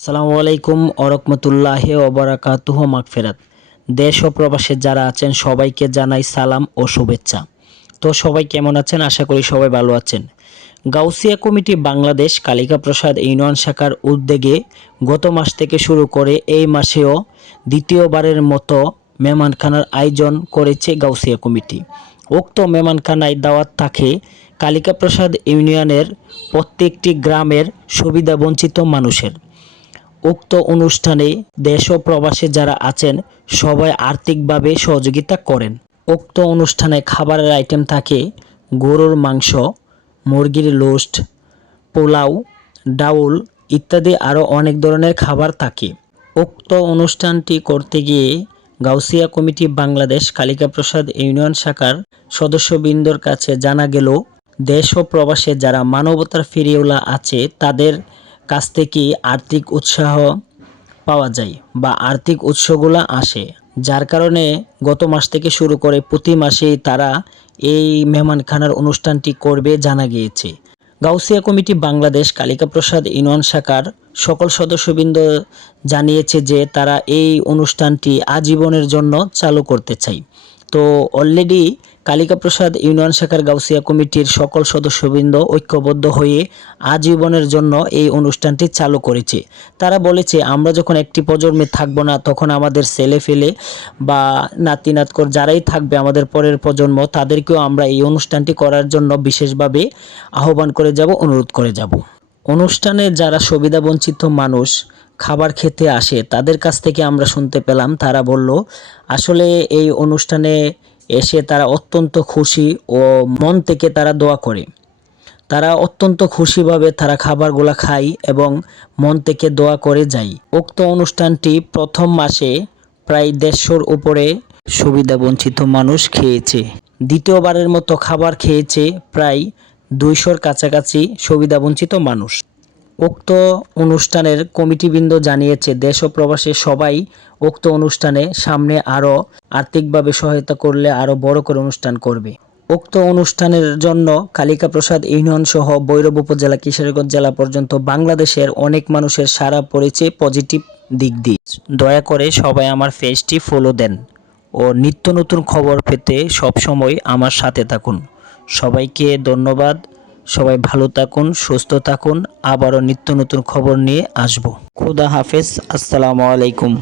আসসালামু আলাইকুম ওরহমতুল্লাহি ওবারাকাতুহু মাগফিরাত। দেশ ও প্রবাসে যারা আছেন সবাইকে জানাই সালাম ও শুভেচ্ছা। তো সবাই কেমন আছেন? আশা করি সবাই ভালো আছেন। গাউসিয়া কমিটি বাংলাদেশ কালিকা প্রসাদ ইউনিয়ন শাখার উদ্যোগে গত মাস থেকে শুরু করে এই মাসেও দ্বিতীয়বারের মতো মেহমানখানার আয়োজন করেছে গাউসিয়া কমিটি। উক্ত মেহমানখানায় দাওয়াত থাকে কালিকা প্রসাদ ইউনিয়নের প্রত্যেকটি গ্রামের সুবিধাবঞ্চিত মানুষের। উক্ত অনুষ্ঠানে দেশ ও প্রবাসে যারা আছেন সবাই আর্থিকভাবে সহযোগিতা করেন। উক্ত অনুষ্ঠানে খাবারের আইটেম থাকে গরুর মাংস, মুরগির রোস্ট, পোলাও, ডাউল ইত্যাদি আরও অনেক ধরনের খাবার থাকে। উক্ত অনুষ্ঠানটি করতে গিয়ে গাউসিয়া কমিটি বাংলাদেশ কালিকা প্রসাদ ইউনিয়ন শাখার সদস্যবৃন্দর কাছে জানা গেল, দেশ ও প্রবাসে যারা মানবতার ফেরিওয়ালা আছে তাদের কাছ থেকে আর্থিক উৎসাহ পাওয়া যায় বা আর্থিক উৎসগুলো আসে, যার কারণে গত মাস থেকে শুরু করে প্রতি মাসেই তারা এই মেহমানখানার অনুষ্ঠানটি করবে জানা গিয়েছে। গাউসিয়া কমিটি বাংলাদেশ কালিকা প্রসাদ ইউনিয়ন শাখার সকল সদস্যবৃন্দ জানিয়েছে যে তারা এই অনুষ্ঠানটি আজীবনের জন্য চালু করতে চায়। তো অলরেডি কালিকা প্রসাদ ইউনিয়ন শাখার গাউসিয়া কমিটির সকল সদস্যবৃন্দ ঐক্যবদ্ধ হয়ে আজীবনের জন্য এই অনুষ্ঠানটি চালু করেছে। তারা বলেছে আমরা যখন একটি প্রজন্মে থাকবো না তখন আমাদের ছেলে ফেলে বা নাতি নাতকর যারাই থাকবে আমাদের পরের প্রজন্ম তাদেরকেও আমরা এই অনুষ্ঠানটি করার জন্য বিশেষভাবে আহ্বান করে যাব, অনুরোধ করে যাব। অনুষ্ঠানে যারা সুবিধাবঞ্চিত মানুষ খাবার খেতে আসে তাদের কাছ থেকে আমরা শুনতে পেলাম, তারা বলল আসলে এই অনুষ্ঠানে এসে তারা অত্যন্ত খুশি ও মন থেকে তারা দোয়া করে। তারা অত্যন্ত খুশিভাবে তারা খাবারগুলা খায় এবং মন থেকে দোয়া করে যায়। উক্ত অনুষ্ঠানটি প্রথম মাসে প্রায় 150-র উপরে সুবিধাবঞ্চিত মানুষ খেয়েছে। দ্বিতীয়বারের মতো খাবার খেয়েছে প্রায় 200-র কাছাকাছি সুবিধাবঞ্চিত মানুষ। উক্ত অনুষ্ঠানের কমিটিবৃন্দ জানিয়েছে দেশ ও প্রবাসে সবাই উক্ত অনুষ্ঠানে সামনে আরও আর্থিকভাবে সহায়তা করলে আরও বড় করে অনুষ্ঠান করবে। উক্ত অনুষ্ঠানের জন্য কালিকা প্রসাদ ইউনিয়ন সহ ভৈরব উপজেলা, কিশোরগঞ্জ জেলা পর্যন্ত বাংলাদেশের অনেক মানুষের সাড়া পড়েছে পজিটিভ দিক দিয়ে। দয়া করে সবাই আমার পেজটি ফলো দেন ও নিত্য নতুন খবর পেতে সবসময় আমার সাথে থাকুন। সবাইকে ধন্যবাদ। সবাই ভালো থাকুন, সুস্থ থাকুন। আবারও নিত্য নতুন খবর নিয়ে আসব। খুদা হাফেজ। আসসালামু আলাইকুম।